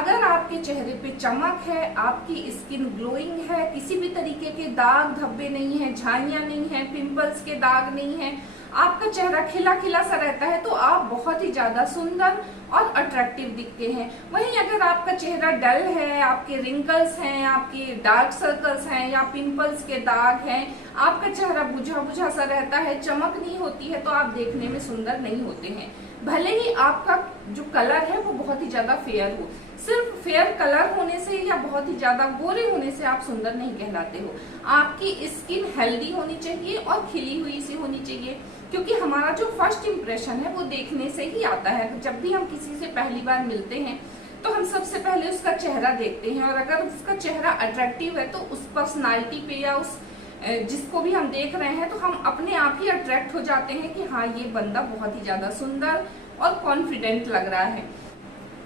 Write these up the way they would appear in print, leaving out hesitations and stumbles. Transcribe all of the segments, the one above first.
अगर आपके चेहरे पे चमक है, आपकी स्किन ग्लोइंग है, किसी भी तरीके के दाग धब्बे नहीं है, झाइयां नहीं है, पिंपल्स के दाग नहीं है, आपका चेहरा खिला खिला सा रहता है, तो आप बहुत ही ज्यादा सुंदर और अट्रैक्टिव दिखते हैं। वहीं अगर आपका चेहरा डल है, आपके रिंकल्स हैं, आपके डार्क सर्कल्स हैं या पिंपल्स के दाग हैं, आपका चेहरा बुझा बुझा सा रहता है, चमक नहीं होती है, तो आप देखने में सुंदर नहीं होते हैं। भले ही आपका जो कलर है वो बहुत ही ज्यादा फेयर हो, सिर्फ फेयर कलर होने से या बहुत ही ज्यादा गोरे होने से आप सुंदर नहीं कहलाते हो। आपकी स्किन हेल्दी होनी चाहिए और खिली हुई सी होनी चाहिए, क्योंकि हमारा जो फर्स्ट इम्प्रेशन है वो देखने से ही आता है। जब भी हम किसी से पहली बार मिलते हैं तो हम सबसे पहले उसका चेहरा देखते हैं, और अगर उसका चेहरा अट्रैक्टिव है तो उस पर्सनालिटी पे या उस जिसको भी हम देख रहे हैं तो हम अपने आप ही अट्रैक्ट हो जाते हैं कि हाँ, ये बंदा बहुत ही ज्यादा सुंदर और कॉन्फिडेंट लग रहा है।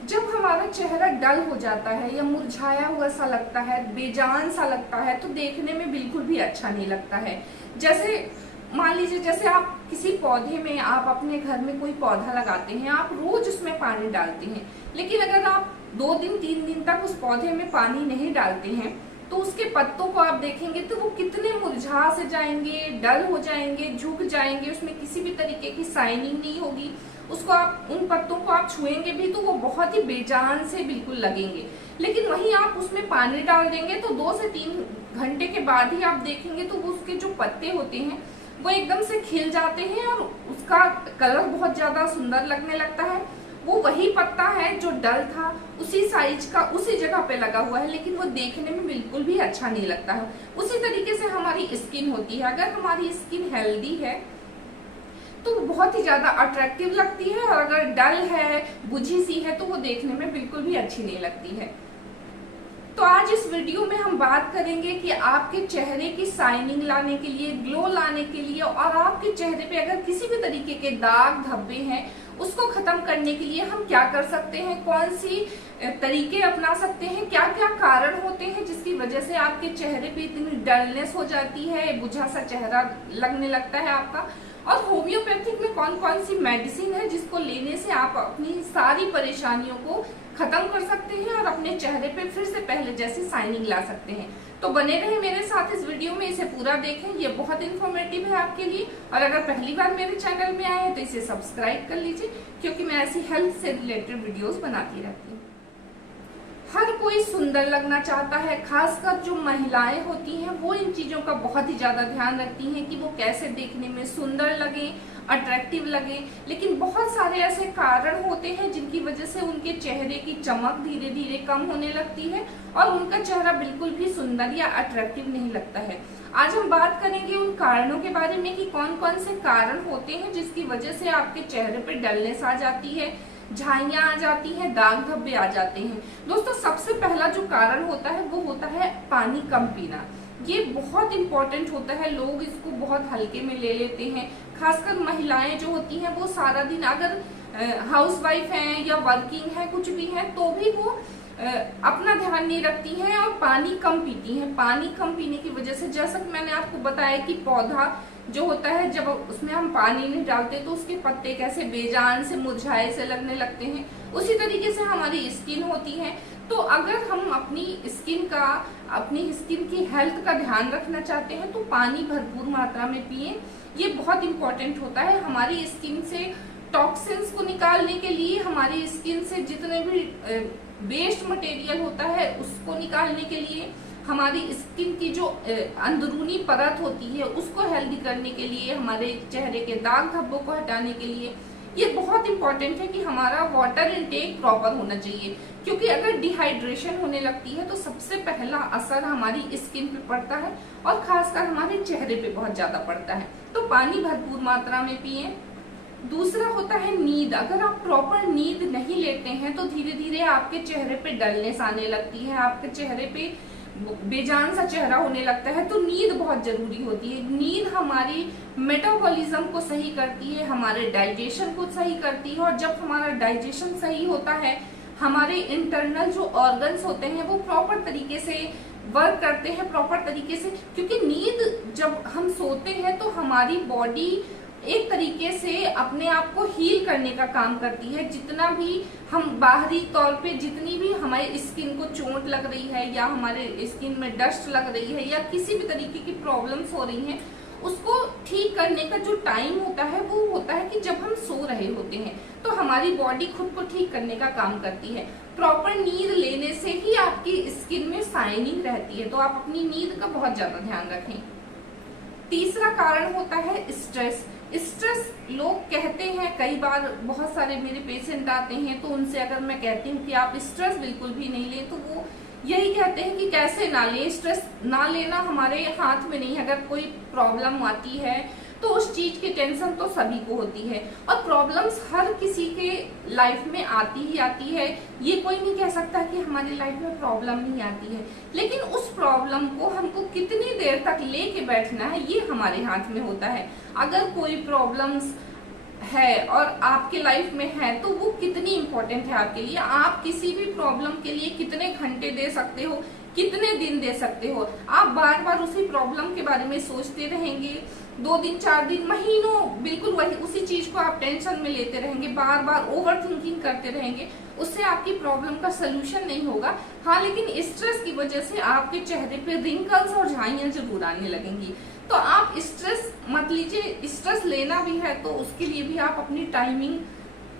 जब हमारा चेहरा डल हो जाता है या मुरझाया हुआ सा लगता है, बेजान सा लगता है, तो देखने में बिल्कुल भी अच्छा नहीं लगता है। जैसे मान लीजिए, जैसे आप किसी पौधे में, आप अपने घर में कोई पौधा लगाते हैं, आप रोज उसमें पानी डालते हैं, लेकिन अगर आप 2 दिन 3 दिन तक उस पौधे में पानी नहीं डालते हैं तो उसके पत्तों को आप देखेंगे तो वो कितने मुरझा से जाएंगे, डल हो जाएंगे, झुक जाएंगे, उसमें किसी भी तरीके की शाइनिंग नहीं होगी। उसको आप, उन पत्तों को आप छुएंगे भी तो वो बहुत ही बेजान से बिल्कुल लगेंगे। लेकिन वहीं आप उसमें पानी डाल देंगे तो 2 से 3 घंटे के बाद ही आप देखेंगे तो उसके जो पत्ते होते हैं वो एकदम से खिल जाते हैं और उसका कलर बहुत ज्यादा सुंदर लगने लगता है। वो वही पत्ता है जो डल था, उसी साइज का, उसी जगह पे लगा हुआ है, लेकिन वो देखने में बिल्कुल भी अच्छा नहीं लगता है। उसी तरीके से हमारी स्किन होती है। अगर हमारी स्किन हेल्दी है तो वो बहुत ही ज्यादा अट्रैक्टिव लगती है, और अगर डल है, बुझी सी है, तो वो देखने में बिल्कुल भी अच्छी नहीं लगती है। तो आज इस वीडियो में हम बात करेंगे कि आपके चेहरे की शाइनिंग लाने के लिए, ग्लो लाने के लिए, और आपके चेहरे पे अगर किसी भी तरीके के दाग धब्बे हैं उसको खत्म करने के लिए हम क्या कर सकते हैं, कौन सी तरीके अपना सकते हैं, क्या क्या कारण होते हैं जिसकी वजह से आपके चेहरे पे इतनी डलनेस हो जाती है, बुझा सा चेहरा लगने लगता है आपका, और होम्योपैथिक में कौन कौन सी मेडिसिन है जिसको लेने से आप अपनी सारी परेशानियों को खत्म कर सकते हैं और अपने चेहरे पे फिर से पहले जैसी शाइनिंग ला सकते हैं। तो बने रहे मेरे साथ इस वीडियो में, इसे पूरा देखें, ये बहुत इन्फॉर्मेटिव है आपके लिए। और अगर पहली बार मेरे चैनल में आए हैं तो इसे सब्सक्राइब कर लीजिए, क्योंकि मैं ऐसी हेल्थ से रिलेटेड वीडियोस बनाती रहती हूँ। हर कोई सुंदर लगना चाहता है, खासकर जो महिलाएं होती हैं वो इन चीजों का बहुत ही ज्यादा ध्यान रखती हैं कि वो कैसे देखने में सुंदर लगे, अट्रैक्टिव लगे। लेकिन बहुत सारे ऐसे कारण होते हैं जिनकी वजह से उनके चेहरे की चमक धीरे धीरे कम होने लगती है और उनका चेहरा बिल्कुल भी सुंदर या अट्रैक्टिव नहीं लगता है। आज हम बात करेंगे उन कारणों के बारे में कि कौन कौन से कारण होते हैं जिसकी वजह से आपके चेहरे पर डलनेस आ जाती है, झाइयां आ जाती हैं, दाग धब्बे आ जाते हैं। दोस्तों, सबसे पहला जो कारण होता है वो होता है पानी कम पीना। ये बहुत इंपॉर्टेंट होता है, लोग इसको बहुत हल्के में ले लेते हैं। खासकर महिलाएं जो होती हैं वो सारा दिन, अगर हाउसवाइफ हैं या वर्किंग है, कुछ भी है, तो भी वो अपना ध्यान नहीं रखती हैं और पानी कम पीती हैं। पानी कम पीने की वजह से, जैसा कि मैंने आपको बताया कि पौधा जो होता है, जब उसमें हम पानी नहीं डालते तो उसके पत्ते कैसे बेजान से, मुरझाए से लगने लगते हैं, उसी तरीके से हमारी स्किन होती है। तो अगर हम अपनी स्किन की हेल्थ का ध्यान रखना चाहते हैं तो पानी भरपूर मात्रा में पिए। ये बहुत इंपॉर्टेंट होता है हमारी स्किन से टॉक्सिन्स को निकालने के लिए, हमारी स्किन से जितने भी वेस्ट मटेरियल होता है उसको निकालने के लिए, हमारी स्किन की जो अंदरूनी परत होती है उसको हेल्दी करने के लिए, हमारे चेहरे के दाग धब्बों को हटाने के लिए। ये बहुत इंपॉर्टेंट है कि हमारा वाटर इनटेक प्रॉपर होना चाहिए, क्योंकि अगर डिहाइड्रेशन होने लगती है तो सबसे पहला असर हमारी स्किन पे पड़ता है और खासकर हमारे चेहरे पे बहुत ज्यादा पड़ता है। तो पानी भरपूर मात्रा में पिए। दूसरा होता है नींद। अगर आप प्रॉपर नींद नहीं लेते हैं तो धीरे धीरे आपके चेहरे पे डलनेस आने लगती है, आपके चेहरे पे बेजान सा चेहरा होने लगता है। तो नींद बहुत जरूरी होती है। नींद हमारी मेटाबॉलिज्म को सही करती है, हमारे डाइजेशन को सही करती है, और जब हमारा डाइजेशन सही होता है, हमारे इंटरनल जो ऑर्गन्स होते हैं वो प्रॉपर तरीके से वर्क करते हैं, प्रॉपर तरीके से। क्योंकि नींद, जब हम सोते हैं तो हमारी बॉडी एक तरीके से अपने आप को हील करने का काम करती है। जितना भी हम बाहरी तौर पे जितनी भी हमारी स्किन को चोट लग रही है या हमारे स्किन में डस्ट लग रही है या किसी भी तरीके की प्रॉब्लम्स हो रही हैं, उसको ठीक करने का जो टाइम होता है वो होता है कि जब हम सो रहे होते हैं, तो हमारी बॉडी खुद को ठीक करने का काम करती है। प्रॉपर नींद लेने से ही आपकी स्किन में शाइनिंग रहती है, तो आप अपनी नींद का बहुत ज्यादा ध्यान रखें। तीसरा कारण होता है स्ट्रेस। स्ट्रेस लोग कहते हैं, कई बार बहुत सारे मेरे पेशेंट आते हैं तो उनसे अगर मैं कहती हूँ कि आप स्ट्रेस बिल्कुल भी नहीं लें, तो वो यही कहते हैं कि कैसे ना लें। स्ट्रेस ना लेना हमारे हाथ में नहीं है। अगर कोई प्रॉब्लम आती है तो उस चीज की टेंशन तो सभी को होती है, और प्रॉब्लम्स हर किसी के लाइफ में आती ही आती है। ये कोई नहीं कह सकता कि हमारी लाइफ में प्रॉब्लम नहीं आती है, लेकिन उस प्रॉब्लम को हमको कितनी देर तक लेके बैठना है ये हमारे हाथ में होता है। अगर कोई प्रॉब्लम्स है और आपके लाइफ में है तो वो कितनी इंपॉर्टेंट है आपके लिए। आप किसी भी प्रॉब्लम के लिए कितने घंटे दे सकते हो, कितने दिन दे सकते हो। आप बार बार उसी प्रॉब्लम के बारे में सोचते रहेंगे, 2 दिन 4 दिन महीनों बिल्कुल वही उसी चीज को आप टेंशन में लेते रहेंगे, बार बार ओवर थिंकिंग करते रहेंगे, उससे आपकी प्रॉब्लम का सोल्यूशन नहीं होगा। हाँ, लेकिन स्ट्रेस की वजह से आपके चेहरे पे रिंकल्स और झाइयां जरूर आने लगेंगी। तो आप स्ट्रेस मत लीजिए। स्ट्रेस लेना भी है तो उसके लिए भी आप अपनी टाइमिंग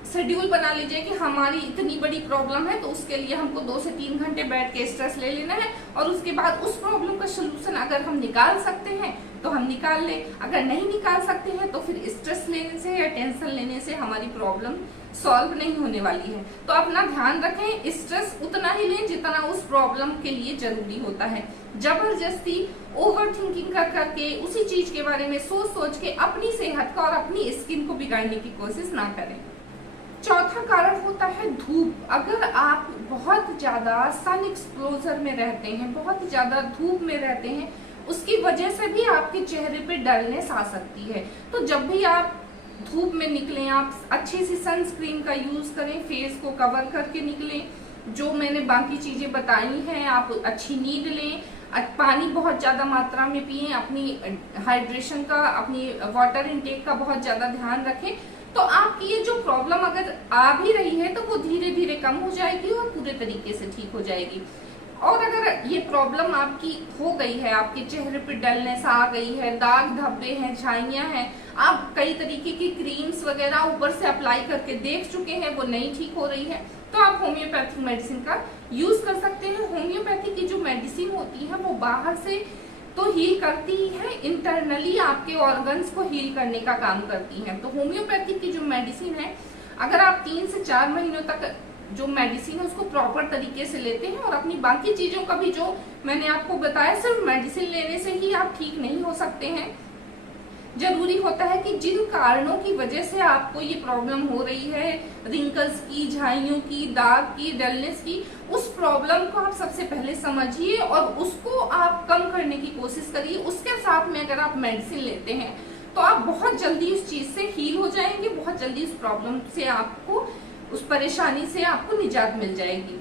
शेड्यूल बना लीजिए कि हमारी इतनी बड़ी प्रॉब्लम है तो उसके लिए हमको 2 से 3 घंटे बैठ के स्ट्रेस ले लेना है, और उसके बाद उस प्रॉब्लम का सोल्यूशन अगर हम निकाल सकते हैं तो हम निकाल लें, अगर नहीं निकाल सकते हैं तो फिर स्ट्रेस लेने से या टेंशन लेने से हमारी प्रॉब्लम सॉल्व नहीं होने वाली है। तो अपना ध्यान रखें, स्ट्रेस उतना ही लें जितना उस प्रॉब्लम के लिए जरूरी होता है। जबरदस्ती ओवर थिंकिंग कर करके उसी चीज के बारे में सोच सोच के अपनी सेहत का और अपनी स्किन को बिगाड़ने की कोशिश ना करें। चौथा कारण होता है धूप। अगर आप बहुत ज्यादा सन एक्सपोजर में रहते हैं, बहुत ज्यादा धूप में रहते हैं, उसकी वजह से भी आपके चेहरे पे डलनेस आ सकती है। तो जब भी आप धूप में निकलें, आप अच्छी सी सनस्क्रीन का यूज करें, फेस को कवर करके निकलें। जो मैंने बाकी चीजें बताई हैं, आप अच्छी नींद लें, पानी बहुत ज्यादा मात्रा में पिएं, अपनी हाइड्रेशन का, अपनी वाटर इनटेक का बहुत ज्यादा ध्यान रखें। तो आपकी ये जो प्रॉब्लम अगर आ भी रही है तो वो धीरे धीरे कम हो जाएगी और पूरे तरीके से ठीक हो जाएगी। और अगर ये प्रॉब्लम आपकी हो गई है, आपके चेहरे पे डलनेस आ गई है, दाग धब्बे हैं, झाइयां हैं, आप कई तरीके की क्रीम्स वगैरह ऊपर से अप्लाई करके देख चुके हैं, वो नहीं ठीक हो रही है, तो आप होम्योपैथिक मेडिसिन का यूज कर सकते हैं। होम्योपैथिक की जो मेडिसिन होती है वो बाहर से तो हील करती ही है, इंटरनली आपके ऑर्गन्स को हील करने का काम करती है। तो होम्योपैथिक की जो मेडिसिन है, अगर आप 3 से 4 महीनों तक जो मेडिसिन है उसको प्रॉपर तरीके से लेते हैं, और अपनी बाकी चीजों का भी जो मैंने आपको बताया, सिर्फ मेडिसिन लेने से ही आप ठीक नहीं हो सकते हैं। जरूरी होता है कि जिन कारणों की वजह से आपको ये प्रॉब्लम हो रही है, रिंकल्स की, झाइयों की, दाग की, डलनेस की, उस प्रॉब्लम को आप सबसे पहले समझिए और उसको आप कम करने की कोशिश करिए। उसके साथ में अगर आप मेडिसिन लेते हैं तो आप बहुत जल्दी उस चीज से हील हो जाएंगे, बहुत जल्दी उस प्रॉब्लम से आपको, उस परेशानी से आपको निजात मिल जाएगी।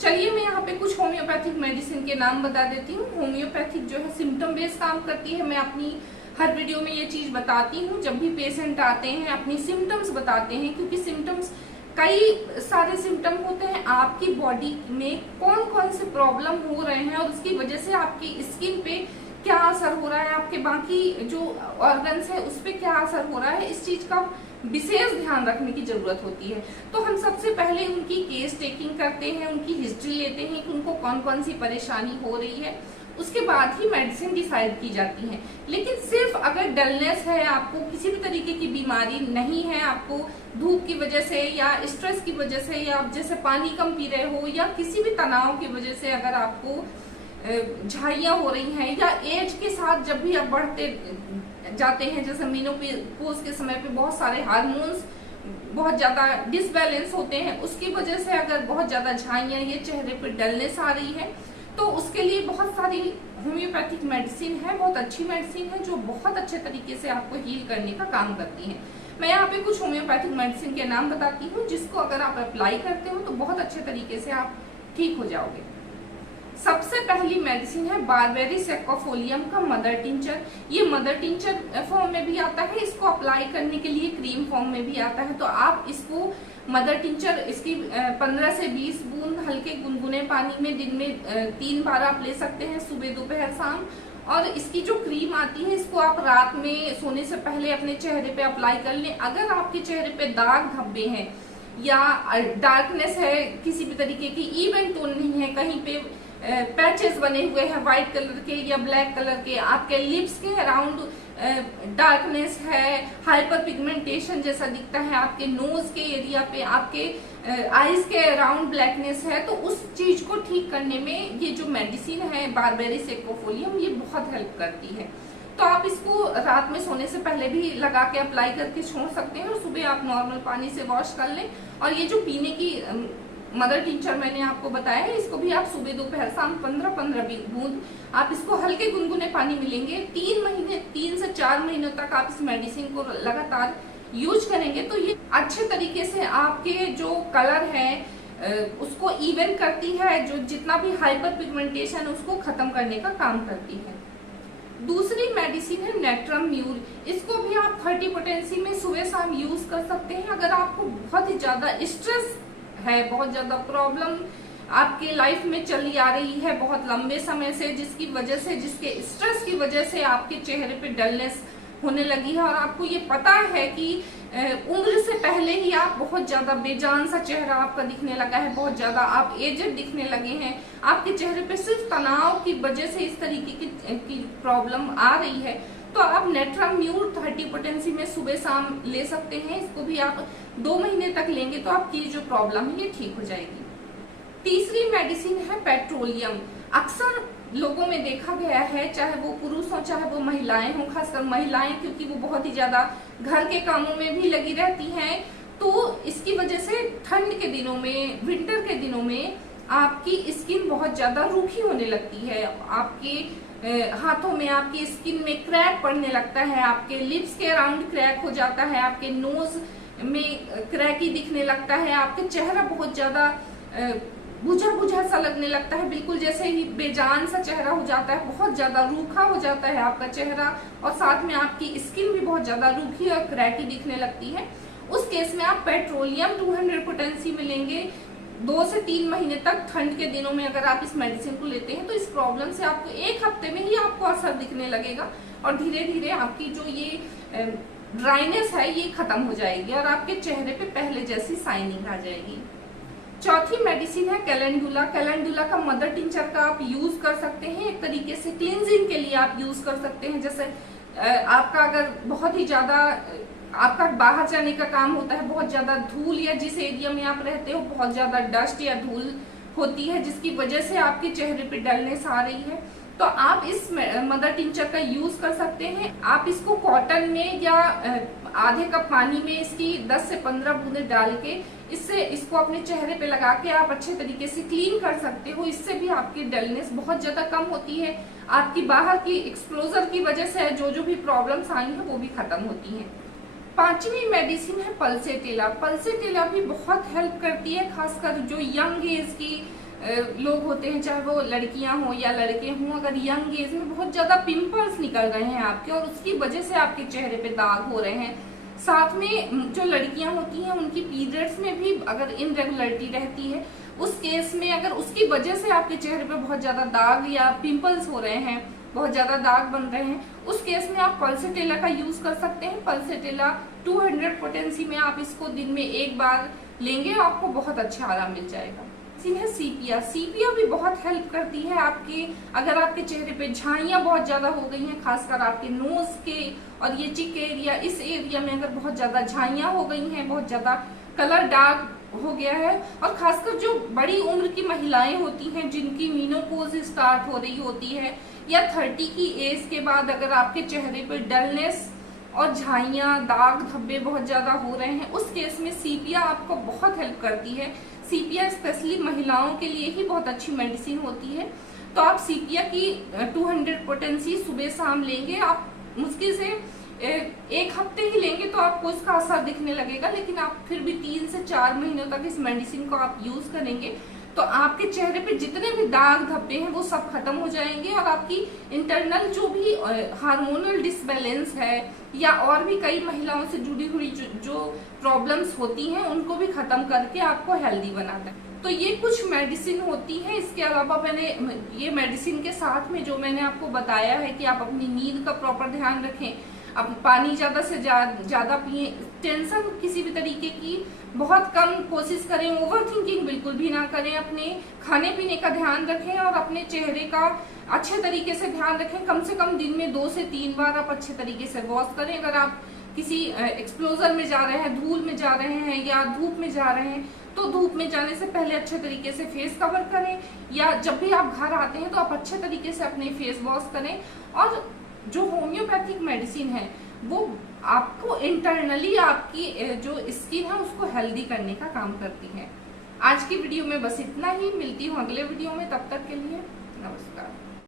चलिए मैं यहाँ पे कुछ होम्योपैथिक मेडिसिन के नाम बता देती हूँ। होम्योपैथिक जो है सिम्टम बेस्ड काम करती है। मैं अपनी हर वीडियो में ये चीज बताती हूँ, जब भी पेशेंट आते हैं अपनी सिम्टम्स बताते हैं, क्योंकि सिम्टम्स कई सारे सिम्टम होते हैं। आपकी बॉडी में कौन कौन से प्रॉब्लम हो रहे हैं और उसकी वजह से आपकी स्किन पे क्या असर हो रहा है, आपके बाकी जो ऑर्गन्स है उस पर क्या असर हो रहा है, इस चीज का विशेष ध्यान रखने की जरूरत होती है। तो हम सबसे पहले उनकी केस टेकिंग करते हैं, उनकी हिस्ट्री लेते हैं कि उनको कौन कौन सी परेशानी हो रही है, उसके बाद ही मेडिसिन डिसाइड की जाती है। लेकिन सिर्फ अगर डलनेस है, आपको किसी भी तरीके की बीमारी नहीं है, आपको धूप की वजह से या स्ट्रेस की वजह से या आप जैसे पानी कम पी रहे हो या किसी भी तनाव की वजह से अगर आपको झाइयां हो रही हैं, या एज के साथ जब भी आप बढ़ते जाते हैं, जैसे मेनोपॉज के समय पे बहुत सारे हार्मोन्स बहुत ज्यादा डिसबैलेंस होते हैं, उसकी वजह से अगर बहुत ज्यादा झाइयां, ये चेहरे पे डलनेस आ रही है, तो उसके लिए बहुत सारी होम्योपैथिक मेडिसिन है, बहुत अच्छी मेडिसिन है जो बहुत अच्छे तरीके से आपको हील करने का काम करती है। मैं यहाँ पे कुछ होम्योपैथिक मेडिसिन के नाम बताती हूँ, जिसको अगर आप अप्लाई करते हो तो बहुत अच्छे तरीके से आप ठीक हो जाओगे। सबसे पहली मेडिसिन है बारबेरी सेक्वाफोलियम का मदर टिंचर। ये मदर टिंचर फॉर्म में भी आता है, इसको अप्लाई करने के लिए क्रीम फॉर्म में भी आता है। तो आप इसको मदर टिंचर इसकी 15 से 20 बूंद हल्के गुनगुने पानी में दिन में 3 बार आप ले सकते हैं, सुबह दोपहर शाम। और इसकी जो क्रीम आती है इसको आप रात में सोने से पहले अपने चेहरे पे अप्लाई कर लें। अगर आपके चेहरे पे दाग धब्बे हैं या डार्कनेस है, किसी भी तरीके की इवन टोन नहीं है, कहीं पे पैचेस बने हुए हैं व्हाइट कलर के या ब्लैक कलर के, आपके लिप्स के अराउंड डार्कनेस है, हाइपर पिगमेंटेशन जैसा दिखता है, आपके नोज के एरिया पे, आपके आईज के अराउंड ब्लैकनेस है, तो उस चीज को ठीक करने में ये जो मेडिसिन है बारबेरी सेक्वाफोलियम ये बहुत हेल्प करती है। तो आप इसको रात में सोने से पहले भी लगा के अप्लाई करके छोड़ सकते हैं और सुबह आप नॉर्मल पानी से वॉश कर लें। और ये जो पीने की मदर टिंचर मैंने आपको बताया है, इसको भी आप सुबह दोपहर शाम 15-15 बूंद आप इसको हल्के गुनगुने पानी मिलेंगे 3 से 4 महीनों तक आप इस मेडिसिन को लगातार यूज करेंगे तो ये अच्छे तरीके से आपके जो कलर है उसको इवन करती है, जो जितना भी हाइपर पिगमेंटेशन उसको खत्म करने का काम करती है। दूसरी मेडिसिन है नेट्रम म्यूल। इसको भी आप 30 पोटेंसी में सुबह शाम यूज कर सकते हैं। अगर आपको बहुत ही ज्यादा स्ट्रेस है, बहुत ज्यादा प्रॉब्लम आपके लाइफ में चली आ रही है बहुत लंबे समय से, जिसकी वजह से, जिसके स्ट्रेस की वजह से आपके चेहरे पे डलनेस होने लगी है और आपको ये पता है कि उम्र से पहले ही आप बहुत ज्यादा बेजान सा चेहरा आपका दिखने लगा है, बहुत ज्यादा आप एजेड दिखने लगे हैं, आपके चेहरे पे सिर्फ तनाव की वजह से इस तरीके की प्रॉब्लम आ रही है, तो आप नेट्रम म्यूल 30 पोटेंसी में सुबह शाम ले सकते हैं। इसको भी आप 2 महीने तक लेंगे तो आपकी जो प्रॉब्लम है ये ठीक हो जाएगी। तीसरी मेडिसिन है पेट्रोलियम। अक्सर लोगों में देखा गया है, चाहे वो पुरुष हो चाहे वो महिलाएं हो, खासकर महिलाएं क्योंकि वो बहुत ही ज्यादा घर के कामों में भी लगी रहती हैं, तो इसकी वजह से ठंड के दिनों में, विंटर के दिनों में आपकी स्किन बहुत ज्यादा रूखी होने लगती है, आपके हाथों में, आपकी स्किन में क्रैक पड़ने लगता है, आपके लिप्स के अराउंड क्रैक हो जाता है, आपके नोज में क्रैकी दिखने लगता है, आपके चेहरा बहुत ज्यादा बुझा बुझा सा लगने लगता है, बिल्कुल जैसे ही बेजान सा चेहरा हो जाता है, बहुत ज्यादा रूखा हो जाता है आपका चेहरा और साथ में आपकी स्किन भी बहुत ज्यादा रूखी और क्रैकी दिखने लगती है। उस केस में आप पेट्रोलियम 200 पोटेंसी में लेंगे 2 से 3 महीने तक। ठंड के दिनों में अगर आप इस मेडिसिन को लेते हैं तो इस प्रॉब्लम से आपको 1 हफ्ते में ही आपको असर दिखने लगेगा और धीरे धीरे आपकी जो ये ड्राइनेस है ये खत्म हो जाएगी और आपके चेहरे पे पहले जैसी शाइनिंग आ जाएगी। चौथी मेडिसिन है कैलेंडुला। कैलेंडुला का मदर टिंचर का आप यूज कर सकते हैं, एक तरीके से क्लींजिंग के लिए आप यूज कर सकते हैं। जैसे आपका अगर बहुत ही ज्यादा आपका बाहर जाने का काम होता है, बहुत ज्यादा धूल या जिस एरिया में आप रहते हो बहुत ज्यादा डस्ट या धूल होती है जिसकी वजह से आपके चेहरे पे डलनेस आ रही है, तो आप इस मदर टिंचर का यूज कर सकते हैं। आप इसको कॉटन में या आधे कप पानी में इसकी 10 से 15 बूंदे डाल के इसको अपने चेहरे पे लगा के आप अच्छे तरीके से क्लीन कर सकते हो। इससे भी आपकी डलनेस बहुत ज्यादा कम होती है, आपकी बाहर की एक्सपोजर की वजह से जो भी प्रॉब्लम्स आई है वो भी खत्म होती हैं। 5वीं मेडिसिन है पल्सेटिला। पल्सेटिला भी बहुत हेल्प करती है, खासकर जो यंग एज की लोग होते हैं, चाहे वो लड़कियां हो या लड़के हों, अगर यंग एज में बहुत ज्यादा पिंपल्स निकल गए हैं आपके और उसकी वजह से आपके चेहरे पे दाग हो रहे हैं, साथ में जो लड़कियां होती हैं उनकी पीरियड्स में भी अगर इनरेगुलरिटी रहती है, उस केस में अगर उसकी वजह से आपके चेहरे पे बहुत ज्यादा दाग या पिंपल्स हो रहे हैं, बहुत ज्यादा दाग बन रहे हैं, उस केस में आप पल्सेटिला का यूज कर सकते हैं। पल्सेटिला 200 पोटेंसी में आप इसको दिन में 1 बार लेंगे, आपको बहुत अच्छा आराम मिल जाएगा। है सीपिया। सीपिया भी बहुत हेल्प करती है आपके, अगर आपके चेहरे पे झाइयां बहुत ज्यादा हो गई हैं, खासकर आपके नोज के और ये चिक एरिया, इस एरिया में अगर बहुत ज्यादा झाइयां हो गई हैं, बहुत ज्यादा कलर डार्क हो गया है, और खासकर जो बड़ी उम्र की महिलाएं होती हैं जिनकी मीनोपॉज स्टार्ट हो रही होती है या 30 की एज के बाद अगर आपके चेहरे पे डलनेस और झाइयां, दाग धब्बे बहुत ज्यादा हो रहे हैं, उस केस में सीपिया आपको बहुत हेल्प करती है। सीपिया स्पेशली महिलाओं के लिए ही बहुत अच्छी मेडिसिन होती है, तो आप सीपिया की 200 पोटेंसी सुबह शाम लेंगे, आप मुश्किल से 1 हफ्ते ही लेंगे तो आपको इसका असर दिखने लगेगा, लेकिन आप फिर भी 3 से 4 महीनों तक इस मेडिसिन को आप यूज करेंगे तो आपके चेहरे पे जितने भी दाग धब्बे हैं वो सब खत्म हो जाएंगे, और आपकी इंटरनल जो भी हार्मोनल डिसबैलेंस है या और भी कई महिलाओं से जुड़ी हुई जो प्रॉब्लम्स होती हैं उनको भी खत्म करके आपको हेल्दी बनाता है। तो ये कुछ मेडिसिन होती है। इसके अलावा मैंने ये मेडिसिन के साथ में जो मैंने आपको बताया है कि आप अपनी नींद का प्रॉपर ध्यान रखें, अब पानी ज्यादा से ज्यादा पिए, टेंशन किसी भी तरीके की बहुत कम कोशिश करें, ओवर थिंकिंग बिल्कुल भी ना करें, अपने खाने पीने का ध्यान रखें और अपने चेहरे का अच्छे तरीके से ध्यान रखें। कम से कम दिन में 2 से 3 बार आप अच्छे तरीके से वॉश करें। अगर आप किसी एक्सप्लोजर में जा रहे हैं, धूल में जा रहे हैं या धूप में जा रहे हैं तो धूप में जाने से पहले अच्छे तरीके से फेस कवर करें, या जब भी आप घर आते हैं तो आप अच्छे तरीके से अपने फेस वॉश करें। और जो होम्योपैथिक मेडिसिन है वो आपको इंटरनली आपकी जो स्किन है उसको हेल्दी करने का काम करती है। आज की वीडियो में बस इतना ही, मिलती हूँ अगले वीडियो में, तब तक के लिए नमस्कार।